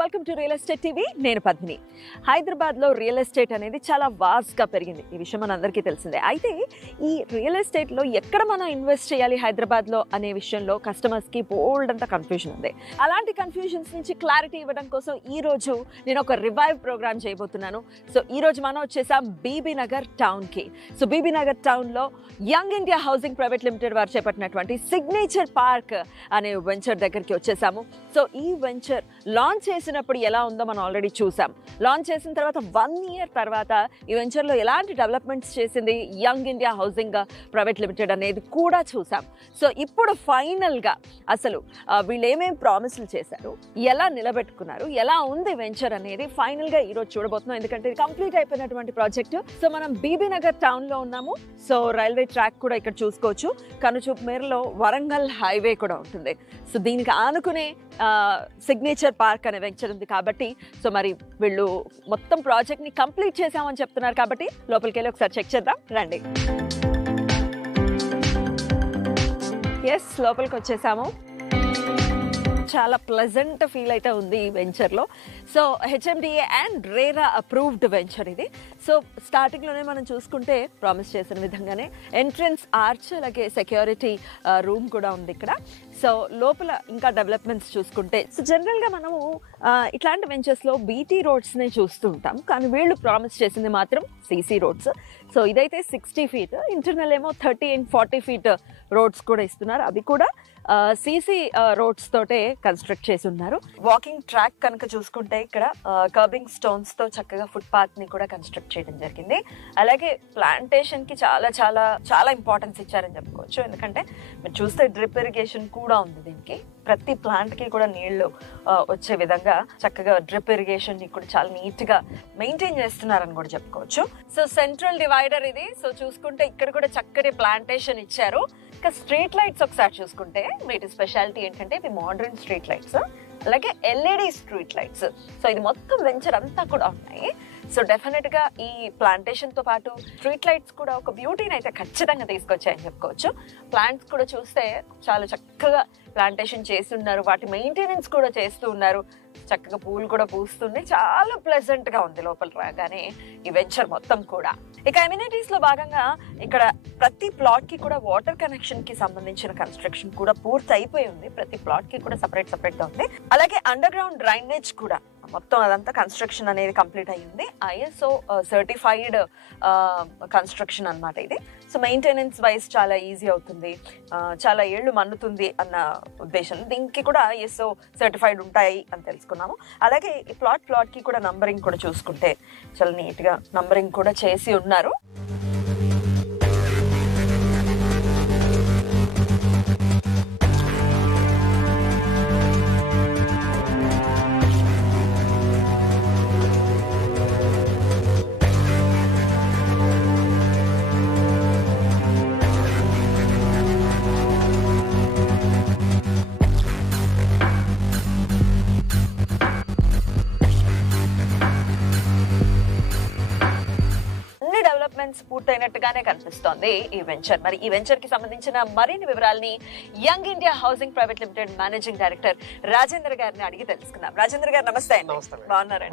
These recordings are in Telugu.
Welcome to real estate TV. నేను పద్మిని. హైదరాబాద్లో రియల్ ఎస్టేట్ అనేది చాలా వాస్ట్గా పెరిగింది. ఈ విషయం మనందరికీ తెలిసిందే. అయితే ఈ రియల్ ఎస్టేట్లో ఎక్కడ మనం ఇన్వెస్ట్ చేయాలి హైదరాబాద్లో అనే విషయంలో కస్టమర్స్కి బోల్డ్ అంత కన్ఫ్యూజన్ ఉంది. అలాంటి కన్ఫ్యూజన్స్ నుంచి క్లారిటీ ఇవ్వడం కోసం ఈరోజు నేను ఒక రివైవ్ ప్రోగ్రామ్ చేయబోతున్నాను. సో ఈరోజు మనం వచ్చేసాం బీబీ నగర్ టౌన్కి. సో బీబీ నగర్ టౌన్లో young India housing private limited వారు చేపట్టినటువంటి సిగ్నేచర్ పార్క్ అనే వెంచర్ దగ్గరికి వచ్చేసాము. సో ఈ వెంచర్ లాంచ్ చేసినప్పుడు ఎలా ఉందో మనం ఆల్రెడీ చూసాం. లాంచ్ చేసిన తర్వాత 1 year తర్వాత ఈ వెంచర్లో ఎలాంటి డెవలప్మెంట్స్ చేసింది young India housing private limited అనేది కూడా చూసాం. సో ఇప్పుడు ఫైనల్గా అసలు వీళ్ళు ఏమేమి ప్రామిస్లు చేశారు, ఎలా నిలబెట్టుకున్నారు, ఎలా ఉంది వెంచర్ అనేది ఫైనల్గా ఈరోజు చూడబోతున్నాం. ఎందుకంటే ఇది కంప్లీట్ అయిపోయినటువంటి ప్రాజెక్టు. సో మనం బీబీ నగర్ టౌన్లో ఉన్నాము. సో రైల్వే ట్రాక్ కూడా ఇక్కడ చూసుకోవచ్చు. కనుచూపు మేరలో వరంగల్ హైవే కూడా ఉంటుంది. సో దీనికి ఆనుకునే సిగ్నేచర్ పార్క్ అనే వెంచర్ ఉంది కాబట్టి సో మరి వీళ్ళు మొత్తం ప్రాజెక్ట్ని కంప్లీట్ చేసామని చెప్తున్నారు కాబట్టి లోపలికి వెళ్ళి ఒకసారి చెక్ చేద్దాం రండి. ఎస్, లోపలికి వచ్చేసాము. చాలా ప్లెజెంట్ ఫీల్ అయితే ఉంది ఈ వెంచర్లో. So HMDA and RERA approved venture ఇది. సో స్టార్టింగ్లోనే మనం చూసుకుంటే ప్రామిస్ చేసిన విధంగానే ఎంట్రన్స్ ఆర్చ్ అలాగే సెక్యూరిటీ రూమ్ కూడా ఉంది ఇక్కడ. సో లోపల ఇంకా డెవలప్మెంట్స్ చూసుకుంటే సో జనరల్గా మనము ఇట్లాంటి వెంచర్స్లో బీటీ రోడ్స్నే చూస్తూ ఉంటాం, కానీ వీళ్ళు ప్రామిస్ చేసింది మాత్రం సీసీ రోడ్స్. సో ఇదైతే 60 feet, ఇంటర్నల్ ఏమో 30 and 40 feet రోడ్స్ కూడా ఇస్తున్నారు. అవి కూడా సీసీ రోడ్స్ తోటే కన్స్ట్రక్ట్ చేసి ఉన్నారు. వాకింగ్ ట్రాక్ కనుక చూసుకుంటే ఇక్కడ కర్బింగ్ స్టోన్స్ తో చక్కగా ఫుట్ పాత్ ని కూడా కన్స్ట్రక్ట్ చేయడం జరిగింది. అలాగే ప్లాంటేషన్ కి చాలా చాలా చాలా ఇంపార్టెన్స్ ఇచ్చారని చెప్పుకోవచ్చు. ఎందుకంటే మీరు చూస్తే డ్రిప్ ఇరిగేషన్ కూడా ఉంది దీనికి. ప్రతి ప్లాంట్ కి కూడా నీళ్లు వచ్చే విధంగా చక్కగా డ్రిప్ ఇరిగేషన్ ని కూడా చాలా నీట్ గా మెయింటైన్ చేస్తున్నారని కూడా చెప్పుకోవచ్చు. సో సెంట్రల్ డివైడర్ ఇది. సో చూసుకుంటే ఇక్కడ కూడా చక్కటి ప్లాంటేషన్ ఇచ్చారు. ఇంకా స్ట్రీట్ లైట్స్ ఒకసారి చూసుకుంటే వీటి స్పెషాలిటీ ఏంటంటే ఇవి మోడర్న్ స్ట్రీట్ లైట్స్, అలాగే ఎల్ఈడి స్ట్రీట్ లైట్స్. సో ఇది మొత్తం వెంచర్ అంతా కూడా ఉన్నాయి. సో డెఫినెట్ గా ఈ ప్లాంటేషన్ తో పాటు స్ట్రీట్ లైట్స్ కూడా ఒక బ్యూటీని అయితే ఖచ్చితంగా తీసుకొచ్చాయని చెప్పుకోవచ్చు. ప్లాంట్స్ కూడా చూస్తే చాలా చక్కగా ప్లాంటేషన్ చేస్తున్నారు, వాటి మెయింటెనెన్స్ కూడా చేస్తూ ఉన్నారు. చక్కగా పూలు కూడా పూస్తున్నాయి. చాలా ప్లెజెంట్ గా ఉంది లోపల రాగానే ఈ వెంచర్ మొత్తం కూడా. ఇక అమ్యూనిటీస్ లో భాగంగా ఇక్కడ ప్రతి ప్లాట్ కి కూడా వాటర్ కనెక్షన్ కి సంబంధించిన కన్స్ట్రక్షన్ కూడా పూర్తి అయిపోయి ఉంది. ప్రతి ప్లాట్ కి కూడా సపరేట్ గా ఉంది. అలాగే అండర్ గ్రౌండ్ డ్రైనేజ్ కూడా మొత్తం అదంతా కన్స్ట్రక్షన్ అనేది కంప్లీట్ అయ్యింది. ఐఎస్ఓ సర్టిఫైడ్ కన్స్ట్రక్షన్ అన్నమాట ఇది. సో మెయింటెనెన్స్ వైజ్ చాలా ఈజీ అవుతుంది, చాలా ఏళ్ళు మన్నుతుంది అన్న ఉద్దేశం. దీనికి కూడా ఐఎస్ఓ సర్టిఫైడ్ ఉంటాయి అని తెలుసుకున్నాము. అలాగే ఈ ప్లాట్ కి కూడా నంబరింగ్ కూడా చూసుకుంటే చాలా నీట్ గా నంబరింగ్ కూడా చేసి ఉన్నారు. పూర్తయినట్టుగానే కనిపిస్తోంది ఈ వెంచర్. మరి ఈ వెంచర్ కి సంబంధించిన మరిన్ని వివరాలని young India housing private limited managing director Rajendra గారిని అడిగి తెలుసుకుందాం. రాజేంద్ర గారు నమస్తే. బాగున్నారండి?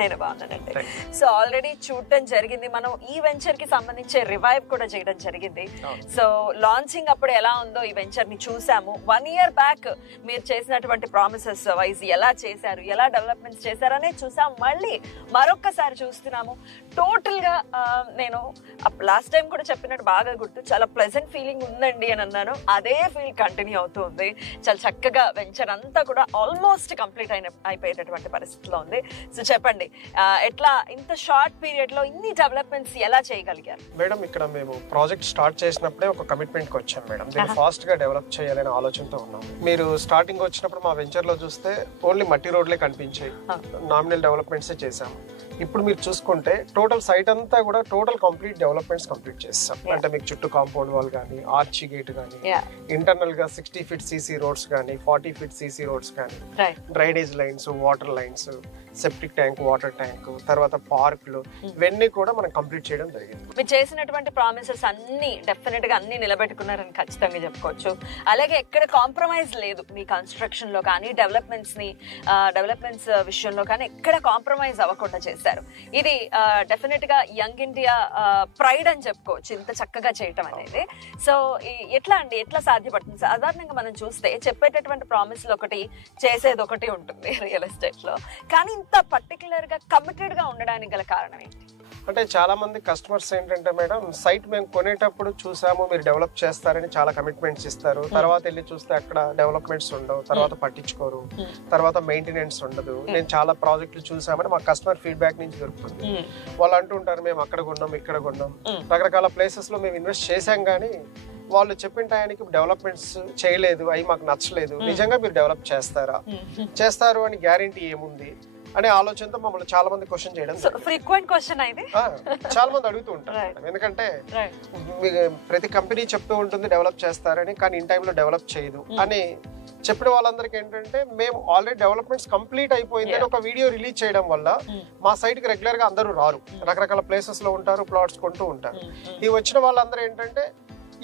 నేను బాగున్నానండి. సో ఆల్రెడీ చూడటం జరిగింది, మనం ఈ వెంచర్ కి సంబంధించి రివైవ్ కూడా చేయడం జరిగింది. సో లాంచింగ్ అప్పుడు ఎలా ఉందో ఈ వెంచర్ ని చూసాము. 1 year బ్యాక్ మీరు చేసినటువంటి ప్రామిసెస్ వైజ్ ఎలా చేశారు, ఎలా డెవలప్మెంట్స్ చేశారు అనేది చూసాం. మళ్ళీ మరొక్కసారి చూస్తున్నాము. టోటల్ గా నేను లాస్ట్ టైం కూడా చెప్పినట్టు బాగా గుర్తు, చాలా ప్లెజెంట్ ఫీలింగ్ ఉందండి అని అన్నాను. అదే ఫీల్ కంటిన్యూ అవుతుంది. చాలా చక్కగా వెంచర్ అంతా కూడా ఆల్మోస్ట్ కంప్లీట్ అయిపోయేటటువంటి పరిస్థితిలో ఉంది. సో చెప్పండి, ఎట్లా ఇంత షార్ట్ పీరియడ్ లో ఇన్ని డెవలప్మెంట్స్ ఎలా చేయగలిగారు? మేడం, ఇక్కడ మేము ప్రాజెక్ట్ స్టార్ట్ చేసినప్పుడే ఒక కమిట్మెంట్ కి వచ్చాం మేడం. దీన్ని ఫాస్ట్ గా డెవలప్ చేయాలనే ఆలోచనతో ఉన్నాం. మీరు స్టార్టింగ్ వచ్చినప్పుడు మా వెంచర్ లో చూస్తే ఓన్లీ మట్టి రోడ్లే కనిపించాయి, నామినల్ డెవలప్మెంట్స్ చేసాం. ఇప్పుడు మీరు చూసుకుంటే టోటల్ సైట్ అంతా కూడా టోటల్ కంప్లీట్ డెవలప్మెంట్స్ కంప్లీట్ చేస్తాం. అంటే మీకు చుట్టూ కాంపౌండ్ వాల్ కానీ, ఆర్చ్ గేట్ కానీ, ఇంటర్నల్ గా 60 feet సీసీ రోడ్స్ కానీ, 40 feet సీసీ రోడ్స్ కానీ, drainage lines, water lines, septic tank, water tank, తర్వాత పార్కులు, ఇవన్నీ కూడా మనం కంప్లీట్ చేయడం జరిగింది. మీరు చేసినటువంటి ప్రామిసెస్ అన్ని డెఫినెట్ గా అన్ని నిలబెట్టుకున్నారని ఖచ్చితంగా చెప్పుకోవచ్చు. అలాగే ఎక్కడ కాంప్రమైజ్ లేదు మీ కన్స్ట్రక్షన్ లో కానీ డెవలప్మెంట్స్ విషయంలో కానీ ఎక్కడ కాంప్రమైజ్ అవ్వకుండా చేశారు. ఇది డెఫినెట్ గా యంగ్ ఇండియా ప్రైడ్ అని చెప్పుకోవచ్చు ఇంత చక్కగా చేయటం అనేది. సో ఎట్లా సాధ్యపడుతుంది? సాధారణంగా మనం చూస్తే చెప్పేటటువంటి ప్రామిస్లు ఒకటి, చేసేది ఒకటి ఉంటుంది రియల్ ఎస్టేట్ లో. కానీ ఇంత పర్టికులర్ గా కమిటెడ్ గా ఉండడానికి గల కారణం ఏంటి? అంటే చాలా మంది కస్టమర్స్ ఏంటంటే మేడం, సైట్ మేము కొనేటప్పుడు చూసాము మీరు డెవలప్ చేస్తారని చాలా కమిట్మెంట్స్ ఇస్తారు. తర్వాత వెళ్ళి చూస్తే అక్కడ డెవలప్మెంట్స్ ఉండవు, తర్వాత పట్టించుకోరు, తర్వాత మెయింటెనెన్స్ ఉండదు. నేను చాలా ప్రాజెక్టులు చూసామని మా కస్టమర్ ఫీడ్బ్యాక్ నుంచి దొరుకుతుంది. వాళ్ళు అంటుంటారు మేము అక్కడ కొన్నాం, ఇక్కడ కొన్నాం, రకరకాల ప్లేసెస్ లో మేము ఇన్వెస్ట్ చేశాం కానీ వాళ్ళు చెప్పిన టయానికి డెవలప్మెంట్స్ చేయలేదు, అవి మాకు నచ్చలేదు. నిజంగా మీరు డెవలప్ చేస్తారు అని గ్యారంటీ ఏముంది అనే ఆలోచనతో మమ్మల్ని చాలా మంది క్వశ్చన్ చేయడం చాలా మంది అడుగుతూ ఉంటారు. ఎందుకంటే ప్రతి కంపెనీ చెప్తూ ఉంటుంది డెవలప్ చేస్తారని, కానీ ఇన్ టైంలో డెవలప్ చేయదు అని చెప్పిన వాళ్ళందరికీ ఏంటంటే మేము ఆల్రెడీ డెవలప్మెంట్స్ కంప్లీట్ అయిపోయిందని ఒక వీడియో రిలీజ్ చేయడం వల్ల మా సైట్ కి రెగ్యులర్ గా అందరూ రారు, రకరకాల ప్లేసెస్ లో ఉంటారు, ప్లాట్స్ కొంటూ ఉంటారు. ఈ వచ్చిన వాళ్ళందరూ ఏంటంటే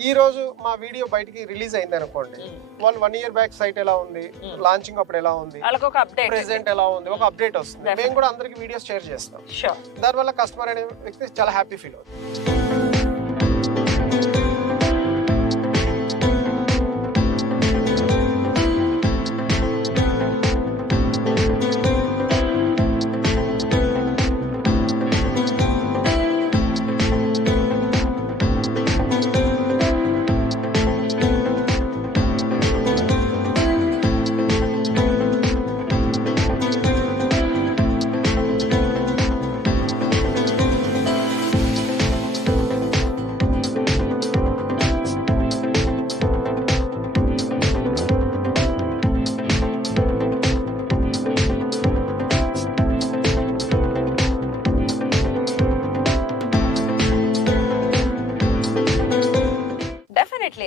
ఈ రోజు మా వీడియో బయటికి రిలీజ్ అయింది అనుకోండి, వాళ్ళు 1 year బ్యాక్ సైట్ ఎలా ఉంది, లాంచింగ్ అప్పుడు ఎలా ఉంది, ప్రెసెంట్ ఎలా ఉంది, ఒక అప్డేట్ వస్తుంది. మేము కూడా అందరికి వీడియోస్ షేర్ చేస్తాం. దానివల్ల కస్టమర్ అనే వ్యక్తి చాలా హ్యాపీ ఫీల్ అవుతుంది.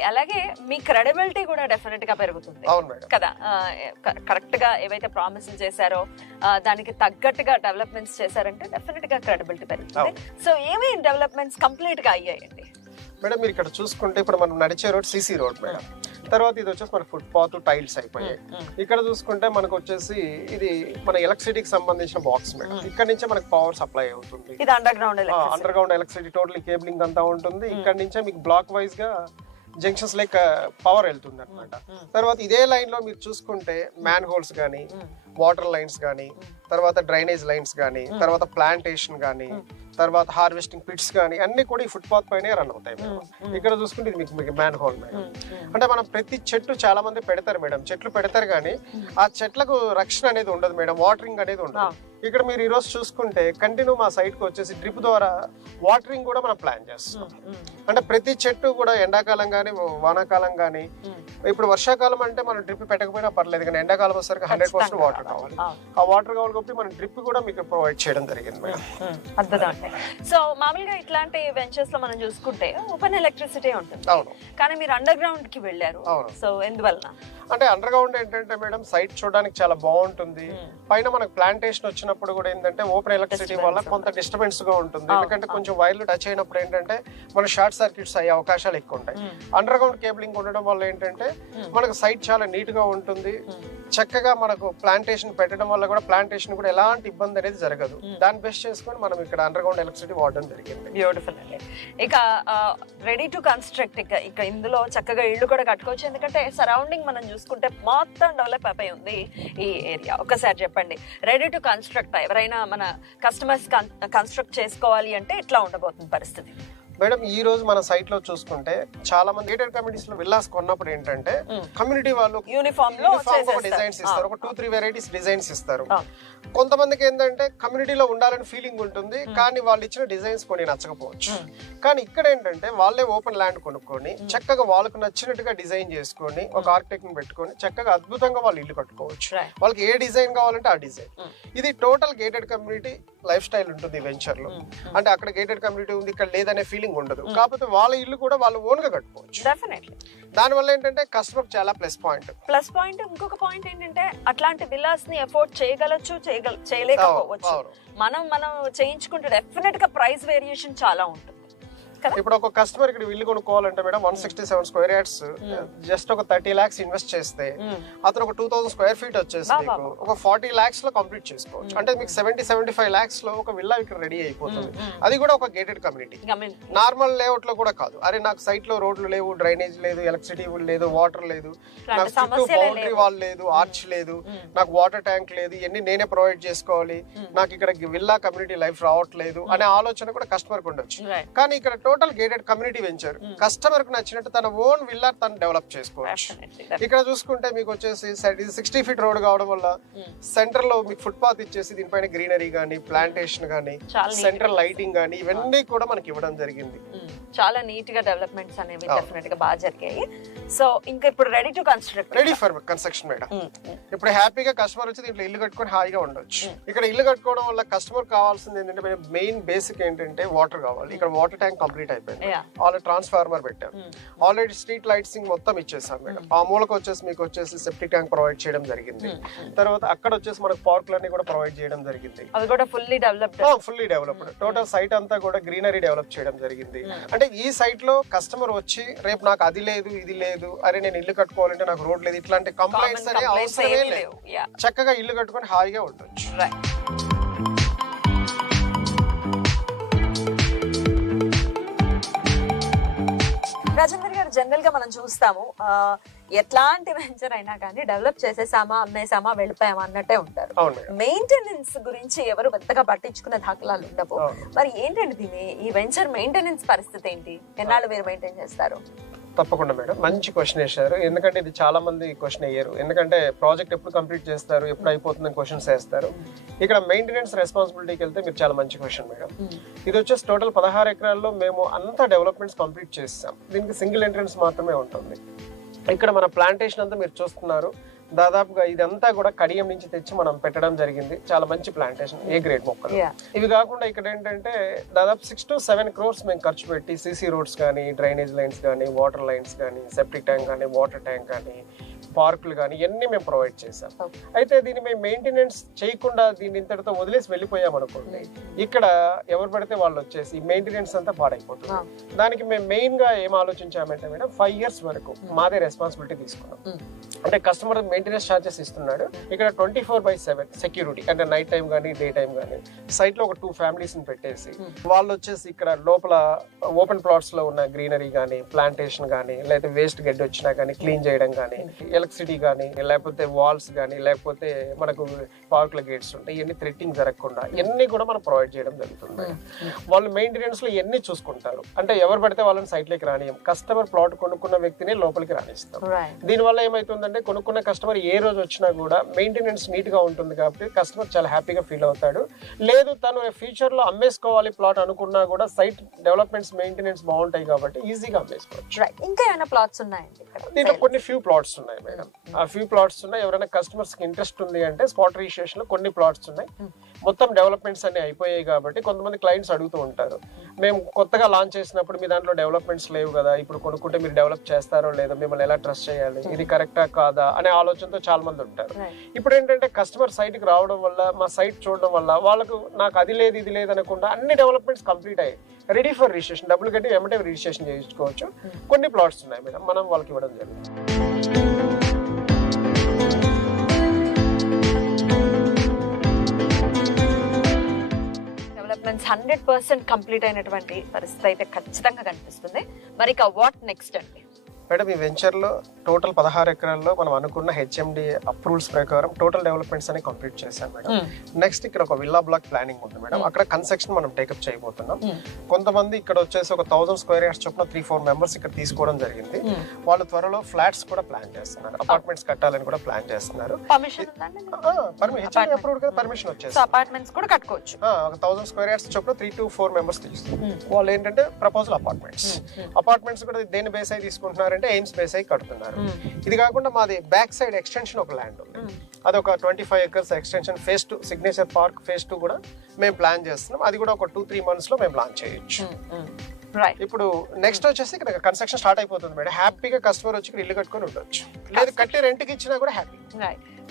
అలాగే మీ క్రెడిబిలిటీ కూడా డెఫినెట్ గా పెరుగుతుంది కదా. కరెక్ట్ గా ఏవైతే ప్రామిసులు చేశారో దానికి తగ్గట్టుగా డెవలప్మెంట్స్ చేశారంటే డెఫినెట్ గా క్రెడిబిలిటీ పెరుగుతుంది. సో ఏమేమి డెవలప్మెంట్స్ కంప్లీట్ గా అయ్యాయండి మేడం? మీరు ఇక్కడ చూసుకుంటే ఇప్పుడు మనం నడిచే రోడ్ సిసి రోడ్ మేడం, తర్వాత ఇది వచ్చేసి మన ఫుట్ పాత్ టైల్స్ అయిపోయాయి. ఇక్కడ చూసుకుంటే మనకు వచ్చేసి ఇది మన ఎలక్ట్రిసిటీకి సంబంధించిన బాక్స్ మేడం. ఇక్కడ నుంచే మనకు పవర్ సప్లై అవుతుంది. ఇది under ground electricity total cabling అంతా ఉంటుంది. ఇక్కడ నుంచే మీకు బ్లాక్ వైజ్ గా జంక్షన్స్ లైక్ పవర్ వెళ్తుంది అనమాట. తర్వాత ఇదే లైన్ లో మీరు చూసుకుంటే మ్యాన్ హోల్స్ గానీ, వాటర్ లైన్స్ గానీ, తర్వాత డ్రైనేజ్ లైన్స్ గానీ, తర్వాత ప్లాంటేషన్ గానీ, తర్వాత హార్వెస్టింగ్ పిట్స్ గానీ అన్ని కూడా ఈ ఫుట్ పాత్ పైనే రన్ అవుతాయి మేడం. ఇక్కడ చూసుకుంటే ఇది మీకు మ్యాన్ హోల్ మేడం. అంటే మనం ప్రతి చెట్టు చాలా మంది పెడతారు మేడం, చెట్లు పెడతారు కానీ ఆ చెట్లకు రక్షణ అనేది ఉండదు మేడం, వాటరింగ్ అనేది ఉండదు. ఇక్కడ మీరు ఈ రోజు చూసుకుంటే కంటిన్యూ మా సైట్ కు వచ్చేసి డ్రిప్ ద్వారా వాటరింగ్ కూడా మనం ప్లాన్ చేస్తాం. అంటే ప్రతి చెట్టు కూడా ఎండాకాలం గానీ, వానాకాలం గానీ, ఇప్పుడు వర్షాకాలం అంటే మనం డ్రిప్ పెట్టకపోయినా పర్లేదు, కానీ ఎండాకాలం వచ్చేసరికి 100% వాటర్ కావాలి. ఆ వాటర్ కావాలి కాబట్టి మనం డ్రిప్ కూడా మీకు ప్రొవైడ్ చేయడం జరిగింది మేడం. సో మామూలుగా ఇట్లాంటి వెంచర్స్ లో మనం చూసుకుంటే ఓపెన్ ఎలక్ట్రిసిటీ ఉంటుంది. అవును. కానీ మీరు అండర్ గ్రౌండ్ కి వెళ్ళారు. సో ఎందువల్ల? అంటే అండర్ గ్రౌండ్ ఏంటంటే మేడం సైట్ చూడడానికి చాలా బాగుంటుంది. పైన మనకు ప్లాంటేషన్ వచ్చినప్పుడు కూడా ఏంటంటే ఓపెన్ ఎలక్ట్రిసిటీ వల్ల కొంత డిస్టర్బెన్స్ గా ఉంటుంది. ఎందుకంటే కొంచెం వైర్లు టచ్ అయినప్పుడు ఏంటంటే మన షార్ట్ సర్క్యూట్స్ అయ్యే అవకాశాలు ఎక్కువ ఉంటాయి. అండర్ గ్రౌండ్ కేబులింగ్ ఉండడం వల్ల ఏంటంటే మనకు సైట్ చాలా నీట్ గా ఉంటుంది. చక్కగా మనకు ప్లాంటేషన్ పెట్టడం వల్ల కూడా ప్లాంటేషన్ కూడా ఎలాంటి ఇబ్బంది అనేది జరగదు. దాన్ని బేస్ చేసుకొని మనం ఇక్కడ అండర్ గ్రౌండ్ ఎలక్ట్రిసిటీ వాడడం జరిగింది. బ్యూటిఫుల్ అండి. ఇక రెడీ టు కన్స్ట్రక్ట్, ఇక ఇందులో చక్కగా ఇల్లు కూడా కట్టుకోవచ్చు. ఎందుకంటే సరౌండింగ్ మనం చూసుకుంటే మొత్తం డెవలప్ అయిపోయి ఉంది ఈ ఏరియా. ఒకసారి చెప్పండి, రెడీ టు కన్స్ట్రక్ట్ ఎవరైనా మన కస్టమర్స్ కన్స్ట్రక్ట్ చేసుకోవాలి అంటే ఎట్లా ఉండబోతుంది పరిస్థితి? మేడం ఈ రోజు మన సైట్ లో చూసుకుంటే చాలా మంది గేటెడ్ కమ్యూనిటీస్ లో విల్లాస్ కొన్నప్పుడు ఏంటంటే కమ్యూనిటీ వాళ్ళు యూనిఫామ్ డిజైన్స్ ఇస్తారు, ఒక 2-3 వెరైటీస్ డిజైన్స్ ఇస్తారు. కొంతమందికి ఏంటంటే కమ్యూనిటీలో ఉండాలని ఫీలింగ్ ఉంటుంది, కానీ వాళ్ళు ఇచ్చిన డిజైన్స్ కొన్ని నచ్చకపోవచ్చు. కానీ ఇక్కడ ఏంటంటే వాళ్ళే ఓపెన్ ల్యాండ్ కొనుక్కొని చక్కగా వాళ్ళకు నచ్చినట్టుగా డిజైన్ చేసుకొని ఒక ఆర్కిటెక్ట్ ని పెట్టుకొని చక్కగా అద్భుతంగా వాళ్ళు ఇల్లు కట్టుకోవచ్చు. వాళ్ళకి ఏ డిజైన్ కావాలంటే ఆ డిజైన్. ఇది total gated community life style ఉంటుంది వెంచర్ లో. అంటే అక్కడ గేటెడ్ కమ్యూనిటీ ఉంది, ఇక్కడ లేదనే ఫీలింగ్ ఉండదు. కాకపోతే వాళ్ళ ఇల్లు కూడా వాళ్ళు ఓన్ గా కట్టుకోవచ్చు. దాని వల్ల ఏంటంటే కస్టమర్ చాలా ప్లస్ పాయింట్. ఇంకొక పాయింట్ ఏంటంటే అట్లాంటి విల్లాస్ ని ఎఫోర్డ్ చేయలేకపోవచ్చు. మనం చేయించుకుంటే డెఫినెట్ గా ప్రైస్ వేరియేషన్ చాలా ఉంటుంది. ఇప్పుడు ఒక కస్టమర్ ఇక్కడ ఇల్లు కొనుక్కోవాలంటే మేడం 167 స్క్వేర్ యార్డ్స్ జస్ట్ ఒక 30 lakhs ఇన్వెస్ట్ చేస్తే అతను ఒక 2000 స్క్వేర్ ఫీట్ వచ్చేసి మీకు ఒక 40 lakhs లో కంప్లీట్ చేసుకోవచ్చు. అంటే మీకు 70-75 lakhs లో ఒక విల్లా ఇక్కడ రెడీ అయిపోతుంది. అది కూడా ఒక గేటెడ్ కమ్యూనిటీ, నార్మల్ లేఅవుట్ లో కూడా కాదు. అరే నాకు సైట్ లో రోడ్లు లేవు, డ్రైనేజ్ లేదు, ఎలక్ట్రిసిటీ లేదు, వాటర్ లేదు, నాకు చుట్టూ బౌండరీ వాల్ లేదు, ఆర్చ్ లేదు, నాకు వాటర్ ట్యాంక్ లేదు, ఇవన్నీ నేనే ప్రొవైడ్ చేసుకోవాలి, నాకు ఇక్కడ విల్లా కమ్యూనిటీ లైఫ్ రావట్లేదు అనే ఆలోచన కూడా కస్టమర్ కు ఉండొచ్చు. కానీ ఇక్కడ total gated community venture customer కు నచ్చినట్టు తన ఓన్ విల్లా తను డెవలప్ చేసుకోవచ్చు. ఇక్కడ చూసుకుంటే మీకు వచ్చేసి 60 feet రోడ్ కావడం వల్ల సెంటర్ లో మీకు ఫుట్ పాత్ ఇచ్చేసి దీనిపైన గ్రీనరీ గానీ, ప్లాంటేషన్ గానీ, సెంట్రల్ లైటింగ్ గానీ ఇవన్నీ కూడా మనకి ఇవ్వడం జరిగింది. చాలా నీట్ గా డెవలప్మెంట్స్ అనేవి డెఫినెట్ గా బాగా జరిగాయి. సో ఇంకా ఇప్పుడు రెడీ ఫర్ కన్స్ట్రక్షన్ మేడం. ఇప్పుడు హ్యాపీగా కస్టమర్ వచ్చి దీంట్లో ఇల్లు కట్టుకొని హాయిగా ఉండొచ్చు. ఇక్కడ ఇల్లు కట్టుకోవడం వల్ల కస్టమర్ కావాల్సింది ఏంటంటే మెయిన్ బేసిక్ ఏంటంటే వాటర్ కావాలి. ఇక్కడ వాటర్ ట్యాంక్ కంప్లీట్ అయిపోయింది, ఆల్రెడీ ట్రాన్స్ఫార్మర్ పెట్టాం, ఆల్రెడీ స్ట్రీట్ లైట్సింగ్ మొత్తం ఇచ్చేసాం మేడం. ఆ మూలకు వచ్చేసి మీకు వచ్చేసి సెప్టిక్ ట్యాంక్ ప్రొవైడ్ చేయడం జరిగింది. తర్వాత అక్కడ వచ్చేసి మనకు పార్కులన్నీ కూడా ప్రొవైడ్ చేయడం జరిగింది. అది కూడా ఫుల్లీ డెవలప్డ్ టోటల్ సైట్ అంతా కూడా గ్రీనరీ డెవలప్ చేయడం జరిగింది. అంటే ఈ సైట్ లో కస్టమర్ వచ్చి రేపు నాకు అది లేదు, ఇది లేదు, అరే నేను ఇల్లు కట్టుకోవాలంటే నాకు రోడ్ లేదు, ఇట్లాంటి కంప్లైంట్స్ అనే అవసరమే లేదు. చక్కగా ఇల్లు కట్టుకొని హాయిగా ఉండొచ్చు. రాజేందర్ గారు, జనరల్ గా మనం చూస్తాము ఎట్లాంటి వెంచర్ అయినా కానీ డెవలప్ చేసేసామా, అమ్మేసామా, వెళ్ళిపోయామా అన్నట్టే ఉంటారు. మెయింటెనెన్స్ గురించి ఎవరు పెద్దగా పట్టించుకునే దాఖలాలు ఉండవు. మరి ఏంటండి దీని ఈ వెంచర్ మెయింటెనెన్స్ పరిస్థితి ఏంటి? ఎన్నాళ్ళు మీరు మెయింటైన్ చేస్తారు? తప్పకుండా మేడం, మంచి క్వశ్చన్ వేశారు. ఎందుకంటే ఇది చాలా మంది క్వశ్చన్ అయ్యారు. ఎందుకంటే ప్రాజెక్ట్ ఎప్పుడు కంప్లీట్ చేస్తారు, ఎప్పుడు అయిపోతుందని క్వశ్చన్స్ వేస్తారు. ఇక్కడ మెయింటెనెన్స్ రెస్పాన్సిబిలిటీకి వెళ్తే మీరు చాలా మంచి క్వశ్చన్ మేడం. ఇది వచ్చేసి టోటల్ 16 ఎకరాల్లో మేము అంతా డెవలప్మెంట్స్ కంప్లీట్ చేస్తాం. దీనికి సింగిల్ ఎంట్రన్స్ మాత్రమే ఉంటుంది. ఇక్కడ మన ప్లాంటేషన్ అంతా మీరు చూస్తున్నారు. దాదాపుగా ఇదంతా కూడా కడియం నుంచి తెచ్చి మనం పెట్టడం జరిగింది. చాలా మంచి ప్లాంటేషన్, ఏ గ్రేడ్ మొక్కలు. ఇవి కాకుండా ఇక్కడ ఏంటంటే దాదాపు 6 to 7 crores మేము ఖర్చు పెట్టి సీసీ రోడ్స్ కానీ, డ్రైనేజ్ లైన్స్ కానీ, వాటర్ లైన్స్ కానీ, సెప్టిక్ ట్యాంక్ కానీ, వాటర్ ట్యాంక్ కానీ, పార్కులు కానీ ఇవన్నీ మేము ప్రొవైడ్ చేసాం. అయితే దీన్ని మేము మెయింటెనెన్స్ చేయకుండా దీన్ని ఇంతటితో వదిలేసి వెళ్ళిపోయాం అనుకోండి, ఇక్కడ ఎవరు పడితే వాళ్ళు వచ్చేసి మెయింటెనెన్స్ అంతా పాడైపోతుంది. దానికి మేము మెయిన్ గా ఏం ఆలోచించామంటే మేడం, 5 years వరకు మాదే రెస్పాన్సిబిలిటీ తీసుకున్నాం. అంటే కస్టమర్ మెయింటెనెన్స్ ఛార్జెస్ ఇస్తున్నాడు. ఇక్కడ 24/7 సెక్యూరిటీ, అంటే నైట్ టైం కానీ, డే టైం కానీ, సైట్ లో ఒక 2 families ని పెట్టేసి వాళ్ళు వచ్చేసి ఇక్కడ లోపల ఓపెన్ ప్లాట్స్ లో ఉన్న గ్రీనరీ కానీ, ప్లాంటేషన్ కానీ, లేకపోతే వేస్ట్ గడ్డి వచ్చినా కానీ క్లీన్ చేయడం కానీ, ఎలక్ట్రిసిటీ కానీ, లేకపోతే వాల్స్ కానీ, లేకపోతే మనకు పార్కుల గేట్స్ ఉంటాయి, ఇవన్నీ థ్రెట్టింగ్ జరగకుండా ఇవన్నీ కూడా మనం ప్రొవైడ్ చేయడం జరుగుతుంది. వాళ్ళు మెయింటెనెన్స్ లో ఇవన్నీ చూసుకుంటారు. అంటే ఎవరు పడితే వాళ్ళని సైట్ లోకి రానియం, కస్టమర్ ప్లాట్ కొనుక్కున్న వ్యక్తిని లోపలికి రానిస్తాం. దీనివల్ల ఏమైతుందంటే కొనుక్కున్న కస్టమర్ ఏ రోజు వచ్చినా కూడా మెయింటెనెన్స్ నీట్ గా ఉంటుంది కాబట్టి కస్టమర్ చాలా హ్యాపీగా ఫీల్ అవుతాడు. లేదు తను ఫ్యూచర్ లో అమ్మేసుకోవాలి ప్లాట్ అనుకున్నా కూడా సైట్ డెవలప్మెంట్స్ మెయింటెనెన్స్ బాగుంటాయి కాబట్టి ఈజీగా అమ్మేసుకోవచ్చు. ఇంకా ఏమైనా ప్లాట్స్ ఉన్నాయండి? దీంట్లో కొన్ని ఫ్యూ ప్లాట్స్ ఉన్నాయి మేడం. ఆ ఫ్యూ ప్లాట్స్ ఉన్నాయి. ఎవరైనా కస్టమర్స్ కి ఇంట్రెస్ట్ ఉంది అంటే స్పాట్ రిజిస్ట్రేషన్ లో కొన్ని ప్లాట్స్ ఉన్నాయి. మొత్తం డెవలప్మెంట్స్ అన్ని అయిపోయాయి కాబట్టి కొంతమంది క్లయింట్స్ అడుగుతూ ఉంటారు, మేము కొత్తగా లాంచ్ చేసినప్పుడు మీ దాంట్లో డెవలప్మెంట్స్ లేవు కదా, ఇప్పుడు కొనుక్కుంటే మీరు డెవలప్ చేస్తారో లేదో, మిమ్మల్ని ఎలా ట్రస్ట్ చేయాలి, ఇది కరెక్టా కాదా అనే ఆలోచనతో చాలా మంది ఉంటారు. ఇప్పుడు ఏంటంటే కస్టమర్ సైట్ కి రావడం వల్ల, మా సైట్ చూడడం వల్ల వాళ్ళకు నాకు అది లేదు ఇది లేదు అనకుండా అన్ని డెవలప్మెంట్స్ కంప్లీట్ అయ్యాయి, రెడీ ఫర్ రిజిస్ట్రేషన్, డబ్బులు కట్టి వెంటనే రిజిస్ట్రేషన్ చేయించుకోవచ్చు. కొన్ని ప్లాట్స్ ఉన్నాయి మేడం, మనం వాళ్ళకి ఇవ్వడం జరుగుతుంది. డెవలప్మెంట్స్ 100% కంప్లీట్ అయినటువంటి పరిస్థితి అయితే ఖచ్చితంగా కనిపిస్తుంది. మరి ఇక వాట్ నెక్స్ట్ అండి? మేడం, ఈ వెంచర్ లో టోటల్ 16 ఎకరాల్లో మనం అనుకున్న హెచ్ఎండి అప్రూవల్స్ ప్రకారం టోటల్ డెవలప్మెంట్స్ అని కంప్లీట్ చేశాం మేడం. నెక్స్ట్ ఇక్కడ ఒక విల్లా బ్లాక్ ప్లానింగ్ ఉంది మేడం. అక్కడ కన్స్ట్రక్షన్ మనం టేకప్ చేయబోతున్నాం. కొంతమంది ఇక్కడ వచ్చేసి ఒక 1000 స్క్వేర్ యార్డ్స్ చొప్పున 3-4 members ఇక్కడ తీసుకోవడం జరిగింది. వాళ్ళు త్వరలో ఫ్లాట్స్ కూడా ప్లాన్ చేస్తున్నారు, అపార్ట్మెంట్స్ కట్టాలని కూడా ప్లాన్ చేస్తున్నారు. పర్మిషన్ వచ్చేసి అపార్ట్మెంట్స్ కూడా కట్టుకోవచ్చు. ఒక 1000 స్క్వేర్ యార్డ్స్ చొప్పున 3 to 4 members తీసుకుంటారు. వాళ్ళు ఏంటంటే ప్రపోజల్ అపార్ట్మెంట్స్ కూడా దేని బేస్ అయి తీసుకుంటున్నారు ఏంటంటే ఎయిమ్స్ బేస్ అయి కడుతున్నారు. ఇది కాకుండా మాది బ్యాక్ సైడ్ ఎక్స్టెన్షన్ ఒక ల్యాండ్ ఉంది, అదొక 25 acres extension phase 2 signature park phase 2 కూడా మేము ప్లాన్ చేస్తున్నాం. అది కూడా ఒక 2-3 months లో మేము లాంచ్ చేయొచ్చు. ఇప్పుడు నెక్స్ట్ వచ్చేసి ఇక్కడ కన్స్ట్రక్షన్ స్టార్ట్ అయిపోతుంది మేడం. హ్యాపీగా కస్టమర్ వచ్చి ఇక్కడ ఇల్లు కట్టుకొని ఉండొచ్చు, లేదు కట్టి రెంట్కి ఇచ్చినా కూడా హ్యాపీ.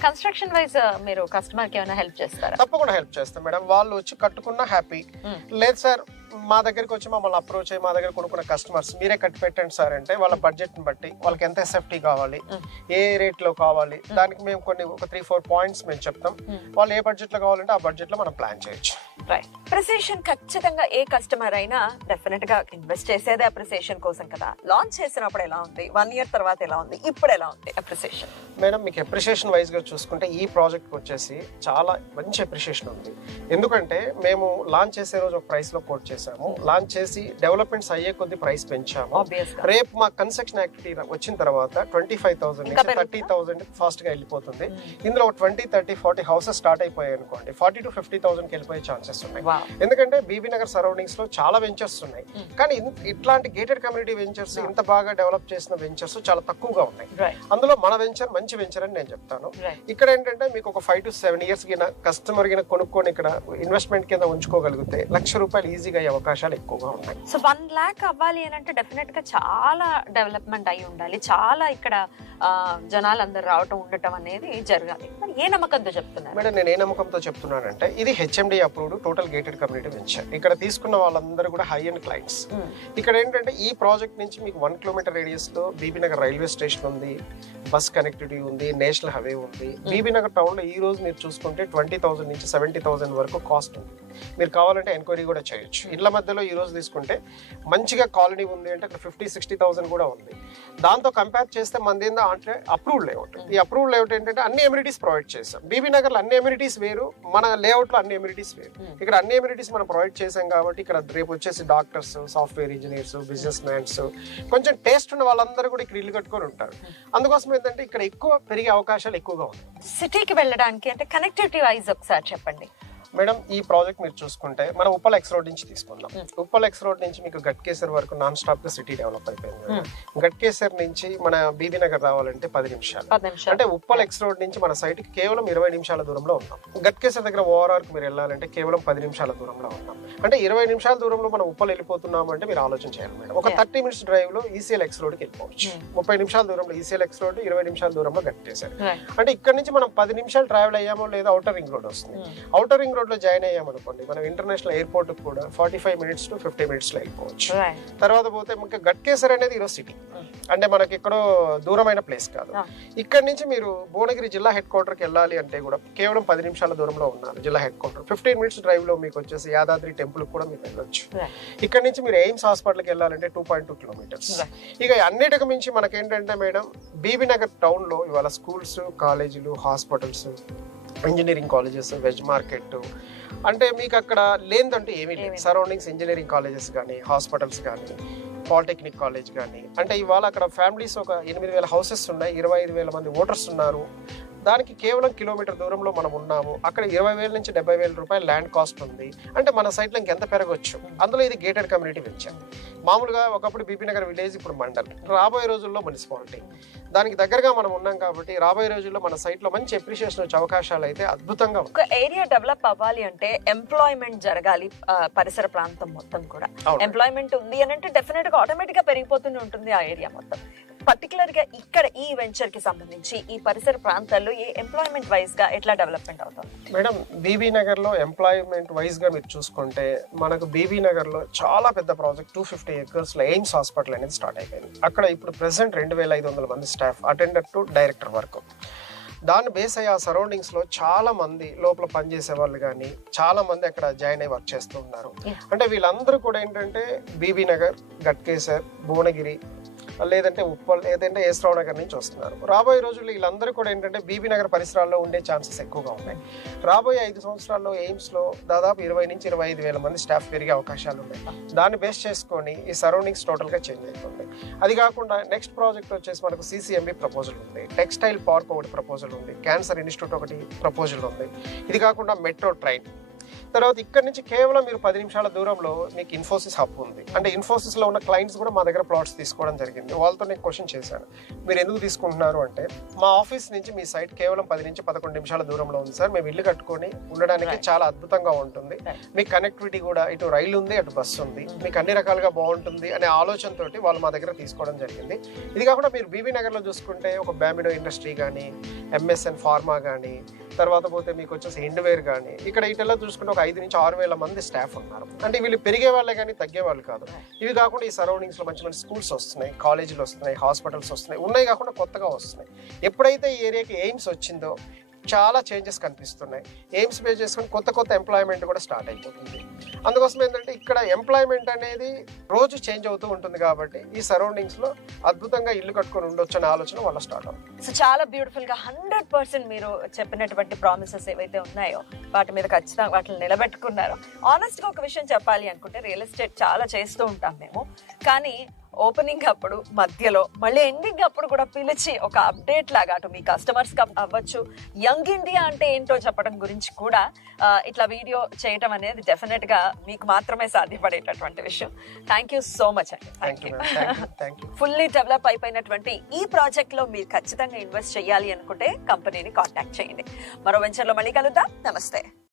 కన్స్ట్రక్షన్ వైజ్ మీరు కస్టమర్ కి ఏమైనా హెల్ప్ చేస్తారా? తప్పకుండా హెల్ప్ చేస్తాం మేడం. వాళ్ళు వచ్చి కట్టుకున్నా హ్యాపీ, లేదు సార్ మా దగ్గరికి వచ్చి మమ్మల్ని అప్రోచ్ అయ్యి మా దగ్గర కొనుక్కున్న కస్టమర్స్ మీరే కట్టి పెట్టండి సార్ అంటే వాళ్ళ బడ్జెట్ ని బట్టి వాళ్ళకి ఎంత ఎస్ఎఫ్టీ కావాలి, ఏ రేట్ లో కావాలి, దానికి మేము కొన్ని ఒక 3-4 పాయింట్స్ మేము చెప్తాం. వాళ్ళు ఏ బడ్జెట్ లో కావాలంటే ఆ బడ్జెట్ లో మనం ప్లాన్ చేయొచ్చు. అప్రిసియేషన్ ఖచ్చితంగా ఏ కస్టమర్ అయినా డెఫినెట్ గా ఇన్వెస్ట్ చేసేదే అప్రిసియేషన్ కోసం కదా. లాంచ్ చేసినప్పుడు ఎలా ఉంది, 1 year తర్వాత ఎలా ఉంది, ఇప్పుడు ఎలా ఉంది అప్రిసియేషన్? మేడం మీకు అప్రిసియేషన్ వైజ్ గా చూసుకుంటే ఈ ప్రాజెక్ట్ వచ్చేసి చాలా మంచి అప్రిసియేషన్ ఉంది. ఎందుకంటే మేము లాంచ్ చేసే రోజు ఒక ప్రైస్ లో కోట్ చేసాము, లాంచ్ చేసి డెవలప్మెంట్స్ అయ్యే కొద్ది ప్రైస్ పెంచాము. రేపు మా కన్స్ట్రక్షన్ యాక్టివిటీ వచ్చిన తర్వాత 25,000 నుంచి 30,000 ఫాస్ట్ గా వెళ్ళిపోతుంది. ఇందులో 20-30-40 హౌసెస్ స్టార్ట్ అయిపోయాయి అనుకోండి, 40,000 to 50,000 వెళ్ళిపోయే ఛాన్సెస్ ఉన్నాయి. ఎందుకంటే బీబీ నగర్ సరౌండింగ్స్ లో చాలా వెంచర్స్ ఉన్నాయి, కానీ ఇట్లాంటి గేటెడ్ కమ్యూనిటీ వెంచర్స్ ఇంత బాగా డెవలప్ చేసిన వెంచర్స్ చాలా తక్కువగా ఉన్నాయి. అందులో మన వెంచర్ మంచి వెంచర్ అని నేను చెప్తాను. ఇక్కడ ఏంటంటే మీకు ఒక 5 to 7 years కస్టమర్ కొనుక్కొని ఇక్కడ ఇన్వెస్ట్మెంట్ కింద ఉంచుకోగలిగితే ₹1,00,000 ఈజీగా అయ్యే అవకాశాలు ఎక్కువగా ఉన్నాయి. సో 1 lakh అవ్వాలి అని అంటే డెఫినెట్ గా చాలా డెవలప్మెంట్ అయి ఉండాలి, చాలా ఇక్కడ జనాలు అందరు రావటం ఉండటం అనేది జరగాలి. ఏ నమ్మకంతో చెప్తున్నారు మేడం? నేను ఏ నమ్మకంతో చెప్తున్నానంటే ఇది HMD approved total gated community venture. ఇక్కడ తీసుకున్న వాళ్ళందరూ కూడా హై అండ్ క్లయింట్స్. ఇక్కడ ఏంటంటే ఈ ప్రాజెక్ట్ నుంచి మీకు 1 kilometer రేడియస్ లో బీబీ నగర్ రైల్వే స్టేషన్ ఉంది, బస్ కనెక్టివిటీ ఉంది, నేషనల్ హైవే ఉంది. బీబీ నగర్ టౌన్ లో ఈ రోజు మీరు చూసుకుంటే 20,000 నుంచి 70,000 వరకు కాస్ట్ ఉంది. మీరు కావాలంటే ఎంక్వైరీ కూడా చేయొచ్చు. ఇళ్ల మధ్యలో ఈ రోజు తీసుకుంటే మంచిగా కాలనీ ఉంది అంటే అక్కడ 50-60,000 కూడా ఉంది. దాంతో కంపేర్ చేస్తే మనది అంటే అప్రూవ్డ్ లేఅవుట్. ఈ అప్రూవ్డ్ లేఅవుట్ ఏంటంటే అన్ని ఎమ్యూనిటీస్ ప్రొవైడ్ చేసాం. బీబీ నగర్ లో అన్ని ఎమ్యూనిటీస్ వేరు, మన లేఅవుట్ లో అన్ని ఎమ్యూనిటీస్ వేరు. ఇక్కడ అన్ని ఎమ్యూనిటీస్ మనం ప్రొవైడ్ చేసాం కాబట్టి ఇక్కడ రేపు వచ్చేసి doctors, software engineers, business mans, కొంచెం టేస్ట్ ఉన్న వాళ్ళందరూ కూడా ఇక్కడ ఇల్లు కట్టుకొని ఉంటారు. అందుకోసం ఏంటంటే ఇక్కడ ఎక్కువ పెరిగే అవకాశాలు ఎక్కువగా ఉన్నాయి. సిటీకి వెళ్ళడానికి అంటే కనెక్టివిటీ వైజ్ ఒకసారి చెప్పండి మేడం. ఈ ప్రాజెక్ట్ మీరు చూసుకుంటే మనం ఉప్పల్ ఎక్స్ రోడ్ నుంచి తీసుకుందాం. ఉప్పల్ ఎక్స్ రోడ్ నుంచి మీకు గట్కేసర్ వరకు నాన్ స్టాప్ గా సిటీ డెవలప్ అయిపోయింది. గట్కేసర్ నుంచి మన బీబీ నగర్ రావాలంటే 10 నిమిషాలు. అంటే ఉప్పల్ ఎక్స్ రోడ్ నుంచి మన సైట్ కి కేవలం 20 నిమిషాల దూరంలో ఉన్నాం. గట్కేసర్ దగ్గర ఓఆర్ఆర్ కి మీరు వెళ్ళాలంటే కేవలం 10 నిమిషాల దూరంలో ఉన్నాం. అంటే 20 నిమిషాల దూరంలో మనం ఉప్పల్ వెళ్ళిపోతున్నాం అంటే మీరు ఆలోచన చేయాలి మేడం. ఒక 30 minutes డ్రైవ్ లో ఈసీఎల్ ఎక్స్ రోడ్ కి వెళ్ళిపోవచ్చు. 30 నిమిషాల దూరంలో ఈసీఎల్ ఎక్స్ రోడ్, 20 నిమిషాల దూరంలో గట్కేసర్. అంటే ఇక్కడ నుంచి మనం 10 నిమిషాలు ట్రావెల్ అయ్యామో లేదా అవుటర్ రింగ్ రోడ్ వస్తుంది. అవుటర్ రింగ్ రోడ్ లో జాయిన్ అయ్యామో మనం ఇంటర్నేషనల్ ఎయిర్పోర్ట్ కూడా 45 minutes to 50 minutes లో వెళ్ళిపోవచ్చు. తర్వాత పోతే ఇంకా గట్కేసర్ అనేది ఈరోజు సిటీ, అంటే మనకి ఎక్కడో దూరమైన ప్లేస్ కాదు. ఇక్కడ నుంచి మీరు భువనగిరి జిల్లా హెడ్ క్వార్టర్ కి వెళ్ళాలి అంటే కూడా కేవలం 10 నిమిషాల దూరంలో ఉన్నారు జిల్లా హెడ్ క్వార్టర్. 15 minutes డ్రైవ్ లో మీకు వచ్చేసి యాదాద్రి టెంపుల్ కూడా మీరు వెళ్ళొచ్చు. ఇక్కడ నుంచి మీరు ఎయిమ్స్ హాస్పిటల్కి వెళ్ళాలంటే 2.2 kilometers. ఇక అన్నిటికి మించి మనకేంటంటే మేడం బీబీ నగర్ టౌన్ లో ఇవాళ స్కూల్స్, కాలేజీలు, hospitals, engineering colleges, veg market, అంటే మీకు అక్కడ లేదంటూ ఏమీ లేదు. సరౌండింగ్స్ ఇంజనీరింగ్ కాలేజెస్ కానీ, హాస్పిటల్స్ కానీ, పాలిటెక్నిక్ కాలేజ్ కానీ, అంటే ఇవాళ అక్కడ ఫ్యామిలీస్ ఒక 8,000 హౌసెస్ ఉన్నాయి, 25,000 మంది ఓటర్స్ ఉన్నారు. దానికి కేవలం కిలోమీటర్ దూరంలో మనం ఉన్నాము. అక్కడ 20,000 నుంచి 70,000 రూపాయలు ల్యాండ్ కాస్ట్ ఉంది. అంటే మన సైట్లో ఇంకెంత పెరగొచ్చు. అందులో ఇది గేటెడ్ కమ్యూనిటీ వెంచర్. మామూలుగా ఒకప్పుడు బీబీ నగర్ విలేజ్, ఇప్పుడు మండల్, రాబోయే రోజుల్లో మున్సిపాలిటీ. దానికి దగ్గరగా మనం ఉన్నాం కాబట్టి రాబోయే రోజుల్లో మన సైట్ లో మంచి అప్రిషియేషన్ వచ్చే అవకాశాలు అయితే అద్భుతంగా ఉన్నాయి. ఒక ఏరియా డెవలప్ అవ్వాలి అంటే ఎంప్లాయ్మెంట్ జరగాలి. పరిసర ప్రాంతం మొత్తం కూడా ఎంప్లాయ్మెంట్ ఉంది అని అంటే డెఫినెట్ గా ఆటోమేటిక్ గా పెరిగిపోతూనే ఉంటుంది ఆ ఏరియా మొత్తం. పర్టికులర్ గా ఇక్కడ ఈ వెంచర్ కి సంబంధించి ఈ పరిసర ప్రాంతాల్లో ఏ ఎంప్లాయ్మెంట్ వైజ్ గా ఎట్లా డెవలప్మెంట్ అవుతుంది మేడం? బీబీ నగర్ లో ఎంప్లాయ్మెంట్ వైజ్ గా మీరు చూసుకుంటే మనకు బీబీ నగర్ లో చాలా పెద్ద ప్రాజెక్ట్ 250 acres లో ఎయిమ్స్ హాస్పిటల్ అనేది స్టార్ట్ అయిపోయింది. అక్కడ ఇప్పుడు ప్రెసెంట్ 2,500 మంది స్టాఫ్, అటెండర్ టు డైరెక్టర్ వరకు. దాన్ని బేస్ అయ్యి ఆ సరౌండింగ్స్ లో చాలా మంది లోపల పనిచేసే వాళ్ళు కానీ చాలా మంది అక్కడ జాయిన్ అయ్యి వర్క్ చేస్తూ ఉన్నారు. అంటే వీళ్ళందరూ కూడా ఏంటంటే బీబీ నగర్, గట్కేసర్, భువనగిరి, లేదంటే ఉప్పల్, లేదంటే ఏస్రావు నగర్ నుంచి వస్తున్నారు. రాబోయే రోజుల్లో వీళ్ళందరూ కూడా ఏంటంటే బీబీ నగర్ పరిసరాల్లో ఉండే ఛాన్సెస్ ఎక్కువగా ఉన్నాయి. రాబోయే 5 సంవత్సరాల్లో ఎయిమ్స్ లో దాదాపు 20,000 నుంచి 25,000 మంది స్టాఫ్ పెరిగే అవకాశాలు ఉన్నాయి. దాన్ని బేస్ చేసుకొని ఈ సరౌండింగ్స్ టోటల్ గా చేంజ్ అయిపోతుంది. అది కాకుండా నెక్స్ట్ ప్రాజెక్ట్ వచ్చేసి మనకు CCMB ప్రపోజల్ ఉంది, టెక్స్టైల్ పార్క్ ఒకటి ప్రపోజల్ ఉంది, క్యాన్సర్ ఇన్స్టిట్యూట్ ఒకటి ప్రపోజల్ ఉంది. ఇది కాకుండా మెట్రో ట్రైన్. తర్వాత ఇక్కడ నుంచి కేవలం మీరు 10 నిమిషాల దూరంలో మీకు ఇన్ఫోసిస్ హబ్ ఉంది. అంటే ఇన్ఫోసిస్ లో ఉన్న క్లయింట్స్ కూడా మా దగ్గర ప్లాట్స్ తీసుకోవడం జరిగింది. వాళ్ళతో నేను క్వశ్చన్ చేశాను, మీరు ఎందుకు తీసుకుంటున్నారు అంటే, మా ఆఫీస్ నుంచి మీ సైట్ కేవలం 10 నుంచి 11 నిమిషాల దూరంలో ఉంది సార్, మేము ఇల్లు కట్టుకొని ఉండడానికి చాలా అద్భుతంగా ఉంటుంది, మీకు కనెక్టివిటీ కూడా ఇటు రైలు ఉంది అటు బస్సు ఉంది, మీకు అన్ని రకాలుగా బాగుంటుంది అనే ఆలోచనతోటి వాళ్ళు మా దగ్గర తీసుకోవడం జరిగింది. ఇది కాకుండా మీరు బీబీ నగర్ లో చూసుకుంటే ఒక బ్యామిడో ఇండస్ట్రీ కానీ, ఎంఎస్ఎన్ ఫార్మా కానీ, తర్వాత పోతే మీకు వచ్చేసి ఇండవేర్ కానీ, ఇక్కడ ఇటెల్లో చూసుకుంటే ఒక 5 నుంచి 6 వేల మంది స్టాఫ్ ఉన్నారు. అంటే వీళ్ళు పెరిగే వాళ్ళే కానీ తగ్గే వాళ్ళు కాదు. ఇవి కాకుండా ఈ సరౌండింగ్స్ లో మంచి మంచి స్కూల్స్ వస్తున్నాయి, కాలేజీలు వస్తున్నాయి, హాస్పిటల్స్ వస్తున్నాయి, ఉన్నాయి కాకుండా కొత్తగా వస్తున్నాయి. ఎప్పుడైతే ఈ ఏరియాకి ఎయిమ్స్ వచ్చిందో చాలా చేంజెస్ కనిపిస్తున్నాయి. ఎయిమ్స్ బేస్ చేసుకుని కొత్త కొత్త ఎంప్లాయ్మెంట్ కూడా స్టార్ట్ అయిపోతుంది. అందుకోసం ఏంటంటే ఇక్కడ ఎంప్లాయ్మెంట్ అనేది రోజు చేంజ్ అవుతూ ఉంటుంది కాబట్టి ఈ సరౌండింగ్స్ లో అద్భుతంగా ఇల్లు కట్టుకొని ఉండొచ్చు అనే ఆలోచన వాళ్ళ స్టార్ట్ అవుతుంది. సో చాలా బ్యూటిఫుల్ గా 100% మీరు చెప్పినటువంటి ప్రామిసెస్ ఏవైతే ఉన్నాయో వాటి మీద ఖచ్చితంగా వాటిని నిలబెట్టుకున్నారు. ఆనెస్ట్ గా ఒక విషయం చెప్పాలి అనుకుంటే, రియల్ ఎస్టేట్ చాలా చేస్తూ ఉంటాం మేము, కానీ ఓపెనింగ్ అప్పుడు, మధ్యలో, మళ్ళీ ఎండింగ్ అప్పుడు కూడా పిలిచి ఒక అప్డేట్ లాగా అటు మీ కస్టమర్స్ అవ్వచ్చు, యంగ్ ఇండియా అంటే ఏంటో చెప్పడం గురించి కూడా ఇట్లా వీడియో చేయటం అనేది డెఫినెట్ గా మీకు మాత్రమే సాధ్యపడేటటువంటి విషయం. థ్యాంక్ యూ సో మచ్ అండి. ఫుల్లీ డెవలప్ అయిపోయినటువంటి ఈ ప్రాజెక్ట్ లో మీరు ఖచ్చితంగా ఇన్వెస్ట్ చేయాలి అనుకుంటే కంపెనీని కాంటాక్ట్ చేయండి. మరో వెంచర్ లో మళ్ళీ కలుద్దాం. నమస్తే.